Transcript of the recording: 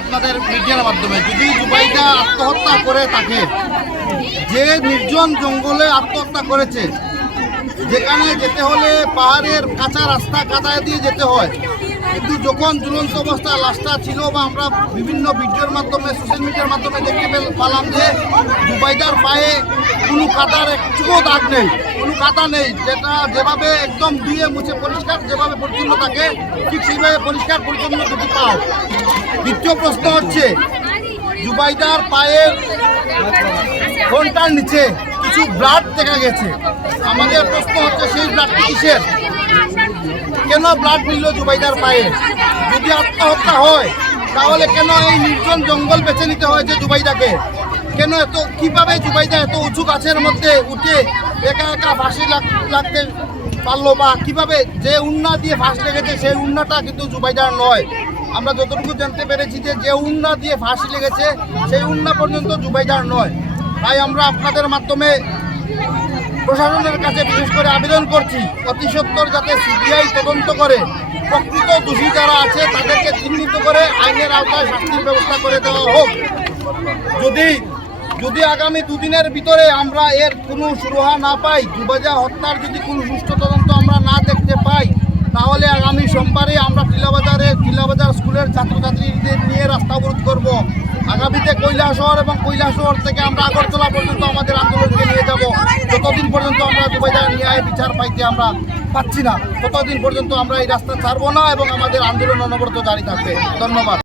আপনাদের মিডিয়ার মাধ্যমে যদি জুবাইদা আত্মহত্যা করে থাকে, যে নির্জন জঙ্গলে আত্মহত্যা করেছে, যেখানে যেতে হলে পাহাড়ের কাঁচা রাস্তা কাদায় দিয়ে যেতে হয়, কিন্তু যখন ঝুলন্ত অবস্থা লাশটা ছিল বা আমরা বিভিন্ন ভিডিওর মাধ্যমে সোশ্যাল মিডিয়ার মাধ্যমে দেখতে পেলাম যে জুবাইদার পায়ে কোনো কাদার একটুও দাগ নেই, কোনো কাদা নেই, যেটা যেভাবে একদম ধুয়ে মুছে পরিষ্কার যেভাবে পরিচ্ছন্ন থাকে ঠিক সেইভাবে পরিষ্কার পরিচ্ছন্ন যদি পাও। দ্বিতীয় প্রশ্ন হচ্ছে, জুবাইদার পায়ের ঘন্টার নিচে কিছু ব্লাড দেখা গেছে। আমাদের প্রশ্ন হচ্ছে সেই ব্লাডটি কিসের, কেন ব্লাড মিলল জুবাইদার পায়ে? যদি আত্মহত্যা হয় তাহলে কেন এই নির্জন জঙ্গল বেছে নিতে হয়েছে জুবাইদাকে? কেন এত কিভাবে জুবাইদা এত উঁচু গাছের মধ্যে উঠে একা একা ফাঁসি লাগতে পারলো, বা কিভাবে যে উন্না দিয়ে ফাঁস লেগেছে সেই উন্নাটা কিন্তু জুবাইদার নয়। আমরা যতটুকু জানতে পেরেছি যে উন্না দিয়ে ফাঁসি লেগেছে সেই উন্না পর্যন্ত জুবাইদার নয়। তাই আমরা আপনাদের মাধ্যমে প্রশাসনের কাছে বিশেষ করে আবেদন করছি, অতি সত্বর যাতে সিবিআই তদন্ত করে প্রকৃত দোষী যারা আছে তাদেরকে চিহ্নিত করে আইনের আওতায় শাস্তির ব্যবস্থা করে দেওয়া হোক। যদি আগামী দুদিনের ভিতরে আমরা এর কোনো সুরাহা না পাই, জুবাইদা হত্যার যদি কোনো সুষ্ঠু তদন্ত আমরা না দেখতে পাই, তাহলে আগামী সোমবারে আমরা টিলাবাজার স্কুলের ছাত্রছাত্রীদের নিয়ে রাস্তা অবরোধ করব। আগামীতে কৈলাসহর এবং কৈলাসহর থেকে আমরা আগরতলা পর্যন্ত আমাদের আন্দোলনকে নিয়ে যাব। যতদিন পর্যন্ত আমরা জুবাইদার ন্যায় বিচার পাইতে আমরা পাচ্ছি না, ততদিন পর্যন্ত আমরা এই রাস্তা ছাড়বো না এবং আমাদের আন্দোলন অনবরত জারি থাকবে। ধন্যবাদ।